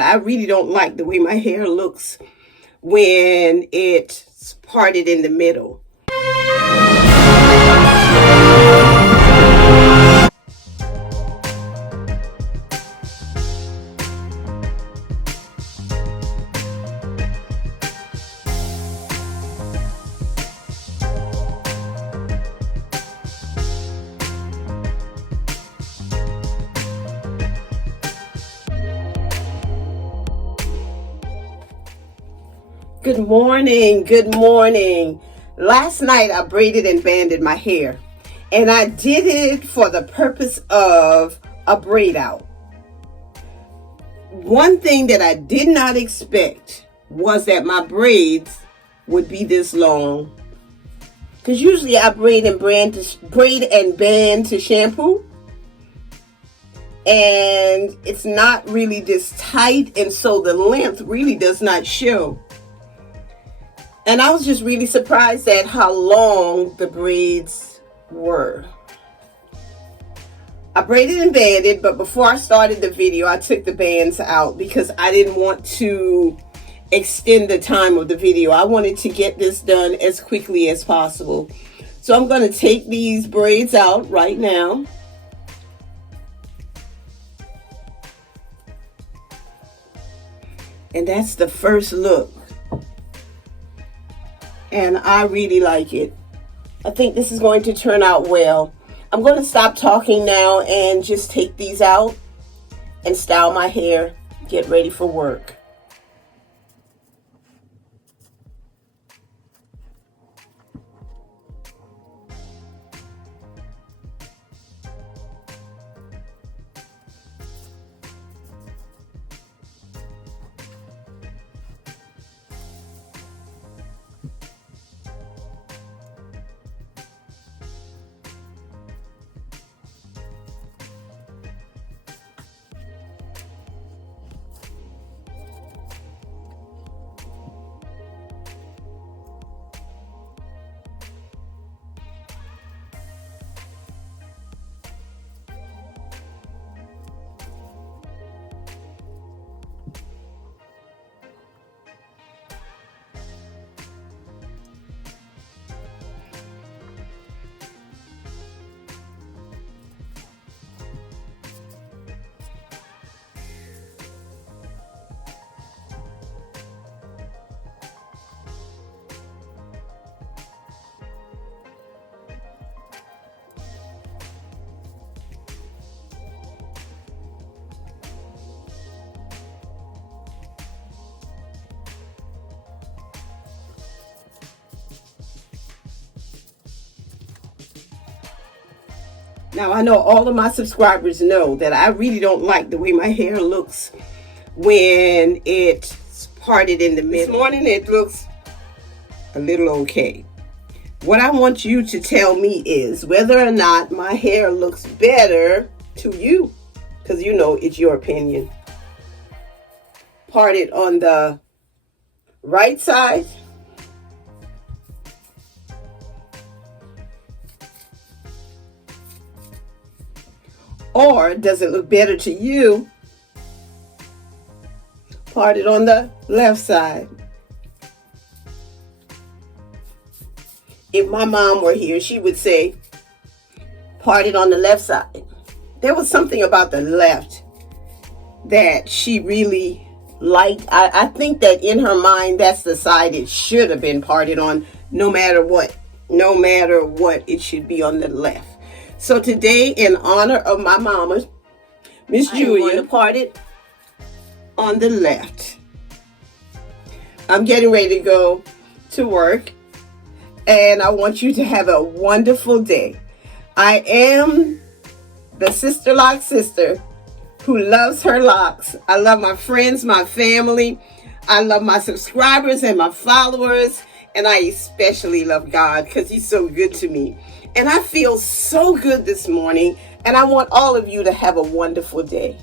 I really don't like the way my hair looks when it's parted in the middle. Good morning, good morning. Last night I braided and banded my hair, and I did it for the purpose of a braid out. One thing that I did not expect was that my braids would be this long. Because usually I braid and band to shampoo, and it's not really this tight, and so the length really does not show. And I was just really surprised at how long the braids were. I braided and banded, but before I started the video, I took the bands out because I didn't want to extend the time of the video. I wanted to get this done as quickly as possible. So I'm going to take these braids out right now. And that's the first look. And I really like it. I think this is going to turn out well. I'm going to stop talking now and just take these out and style my hair, get ready for work. Now, I know all of my subscribers know that I really don't like the way my hair looks when it's parted in the middle. This morning, it looks a little okay. What I want you to tell me is whether or not my hair looks better to you, because you know it's your opinion. Parted on the right side, or does it look better to you parted on the left side? If my mom were here, she would say parted on the left side. There was something about the left that she really liked. I think that in her mind, that's the side it should have been parted on, no matter what. No matter what, it should be on the left. So today, in honor of my mama, Miss Julia, I'm going to part it on the left. I'm getting ready to go to work, and I want you to have a wonderful day. I am the Sisterlock sister who loves her locks. I love my friends, my family. I love my subscribers and my followers, and I especially love God because He's so good to me. And I feel so good this morning, and I want all of you to have a wonderful day.